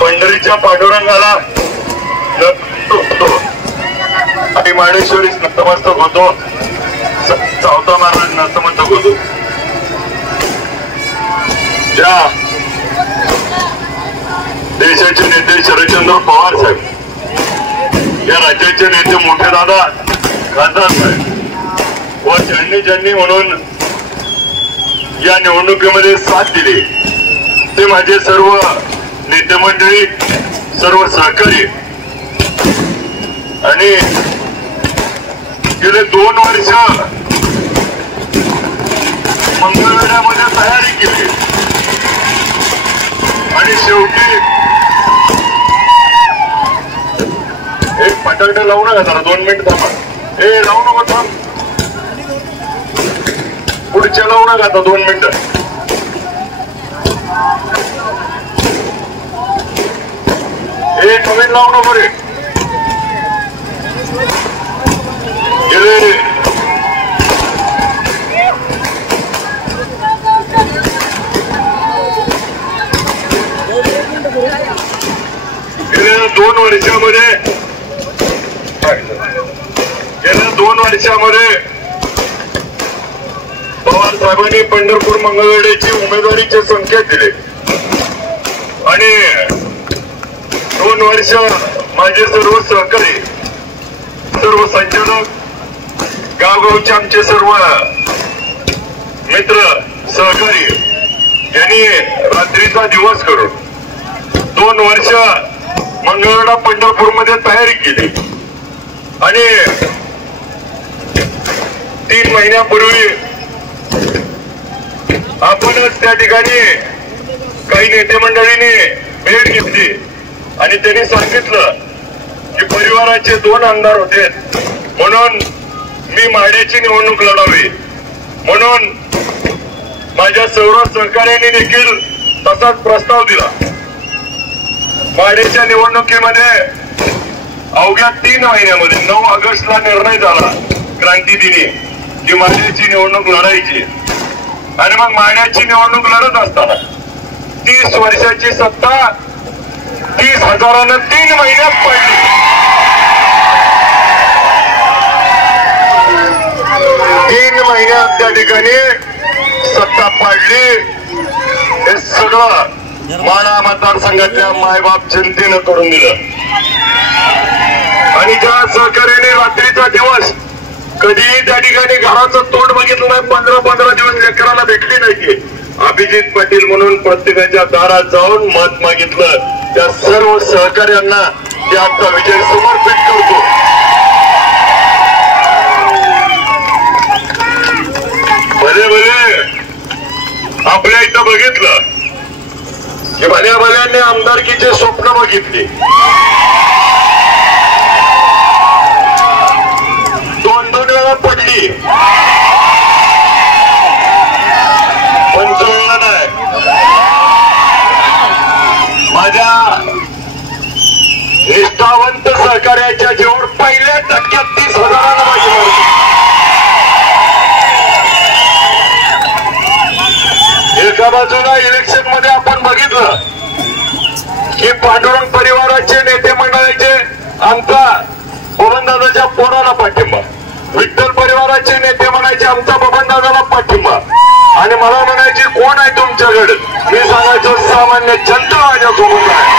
पंढरीच्या पांडुरंगाला आणि माणेश्वरी नतमस्तक होतो, चावता महाराज नतमस्तक होतो. ज्या देशाचे नेते शरदचंद्र पवार साहेब, या राज्याचे नेते मोठे दादा खासदार साहेब व ज्यांनी म्हणून या निवडणुकीमध्ये साथ दिली ते माझे सर्व नेते मंडळी, सर्व सहकारी. आणि गेले 2 वर्ष मंगळवेढ्यामध्ये तयारी केली आणि शेवटी एक फटाकड्या लावू नका जरा, 2 मिनिट थांबा. हे लावू नको, थांब, पुढच्या लावू नका आता, 2 मिनिटं. हे नवीन लावू नको रे. गेले 2 वर्षामध्ये पवार साहेबांनी पंढरपूर मंगळवेढ्याची उमेदवारीचे संकेत दिले आणि 2 वर्ष माझे सर्व सहकारी, सर्व संचालक, गावगावचे आमचे सर्व मित्र सहकारी यांनी रात्रीचा दिवस करून 2 वर्ष मंगळवेढा पंढरपूर मध्ये तयारी केली आणि 3 महिन्यापूर्वी आपणच त्या ठिकाणी काही नेते मंडळींनी भेट घेतली आणि त्यांनी सांगितलं की परिवाराचे 2 आमदार होते म्हणून मी माढ्याची निवडणूक लढावी, म्हणून माझ्या सर्व सहकार्यांनी देखील तसाच प्रस्ताव दिला. माढ्याच्या निवडणुकीमध्ये अवघ्या 3 महिन्यामध्ये 9 ऑगस्टला निर्णय झाला क्रांती दिनी की माढ्याची निवडणूक लढायची. आणि मग माढ्याची निवडणूक लढत असताना 30 वर्षाची सत्ता 30,000 3 महिन्यात पडली. 3 महिन्यात त्या ठिकाणी सत्ता पाडली. हे सगळं माढा मतदारसंघातल्या मायबाप जनतेनं करून दिलं. आणि ज्या सहकार्याने रात्रीचा दिवस कधीही त्या ठिकाणी घराचं तोंड बघितलं नाही, 15-15 दिवस लेकराला भेटली नाही, अभिजित पाटील म्हणून प्रत्येकाच्या दारात जाऊन मत मागितलं, त्या सर्व सहकार्यांना ते आजचा विजय समर्पित करतो. भले भले आपल्या इथं बघितलं की भल्या भल्यांनी आमदारकीचे स्वप्न बघितले, 2-2 वेळा पडली, पण जुळलं नाही. माझ्या निष्ठावंत सहकार्याच्या जेवढ पहिल्या टक्क्यात 30,000 माझी माहिती. एका बाजूला इलेक्शन मध्ये आपण बघितलं की पांडुरंग परिवाराचे नेते मंडळाचे आमचा बबनदादाच्या पोराला पाठिंबा, विठ्ठल परिवाराचे नेते म्हणायचे आमचा बबनदादाला पाठिंबा, आणि मला म्हणायचे कोण आहे तुमच्याकडे, मी सांगायचो सामान्य जनता माझ्यासोबत आहे.